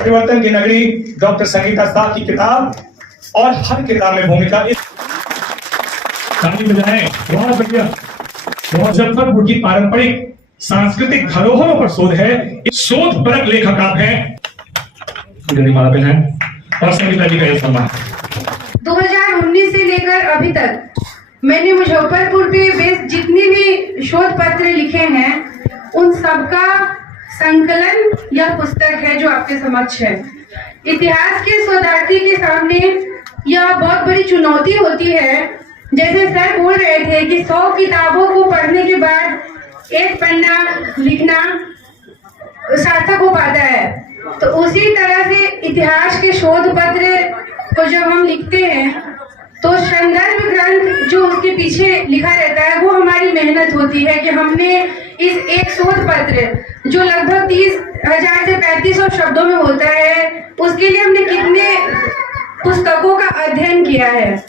परिवर्तन की नगरी डॉक्टर संगीता शाह की किताब और हर किताब में भूमिका ताली बजाएं। बहुत बढ़िया। मुजफ्फरपुर की पारंपरिक सांस्कृतिक धरोहरों पर शोध है। शोध परक लेखक आप हैं। माला पेन है और संगीता जी का यह सम्मान। 2019 से लेकर अभी तक मैंने मुजफ्फरपुर पे बेस जितने भी शोध पत्र लिखे हैं उन सबका संकलन या पुस्तक है जो आपके समक्ष है। इतिहास के शोधार्थी के सामने यह बहुत बड़ी चुनौती होती है। जैसे सर बोल रहे थे कि 100 किताबों को पढ़ने के बाद एक पन्ना लिखना सार्थक हो पाता है, तो उसी तरह से इतिहास के शोध पत्र को जब हम लिखते हैं तो संदर्भ ग्रंथ जो उसके पीछे लिखा रहता है वो हमारी मेहनत होती है कि हमने इस एक शोध पत्र जो लगभग 30,000 से 3500 शब्दों में होता है उसके लिए हमने कितने पुस्तकों का अध्ययन किया है।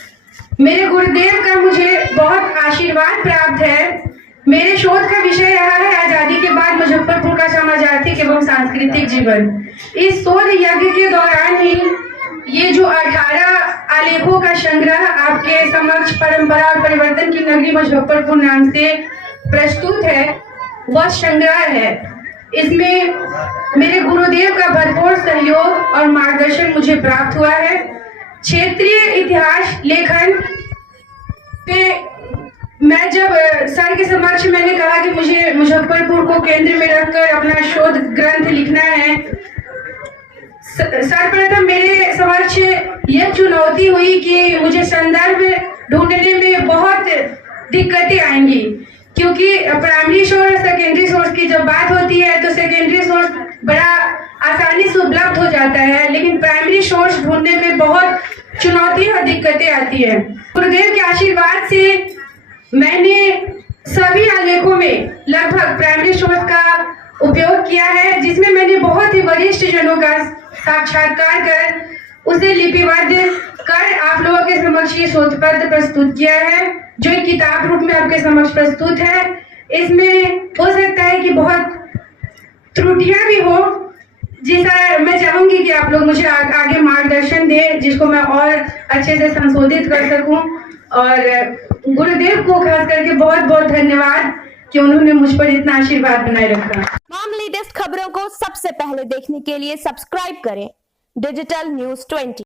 मेरे गुरुदेव का मुझे बहुत आशीर्वाद प्राप्त है। मेरे शोध का विषय रहा है आजादी के बाद मुजफ्फरपुर का समाज आर्थिक एवं सांस्कृतिक जीवन। इस शोध यज्ञ के दौरान ही ये जो 18 आलेखों का संग्रह आपके समक्ष परंपरा और परिवर्तन की नगरी मुजफ्फरपुर नाम से प्रस्तुत है वह संग्रह है। इसमें मेरे गुरुदेव का भरपूर सहयोग और मार्गदर्शन मुझे प्राप्त हुआ है। क्षेत्रीय इतिहास लेखन पे मैं जब सर के समक्ष मैंने कहा कि मुझे मुजफ्फरपुर को केंद्र में रखकर अपना शोध ग्रंथ लिखना है, सर्वप्रथम मेरे समक्ष यह चुनौती हुई कि मुझे संदर्भ ढूंढने में बहुत दिक्कतें आएंगी, क्योंकि प्राइमरी सोर्स और सेकेंडरी सोर्स की जब बात होती है तो सेकेंडरी सोर्स बड़ा आसानी से उपलब्ध हो जाता है, लेकिन प्राइमरी सोर्स ढूंढने में बहुत चुनौती और दिक्कतें आती है। गुरुदेव के आशीर्वाद से मैंने सभी आलेखों में लगभग प्राइमरी सोर्स का उपयोग किया है, जिसमें मैंने बहुत ही वरिष्ठ जनों का साक्षात्कार कर उसे लिपिबद्ध कर आप लोगों के समक्ष ये शोध पत्र प्रस्तुत किया है, जो एक किताब रूप में आपके समक्ष प्रस्तुत है। इसमें हो सकता है कि बहुत त्रुटियां भी हो, जिसका मैं चाहूंगी कि आप लोग मुझे आगे मार्गदर्शन दें, जिसको मैं और अच्छे से संशोधित कर सकूं। और गुरुदेव को खास करके बहुत बहुत धन्यवाद कि उन्होंने मुझ पर इतना आशीर्वाद बनाए रखा। तमाम लेटेस्ट खबरों को सबसे पहले देखने के लिए सब्सक्राइब करें डिजिटल न्यूज़ 20।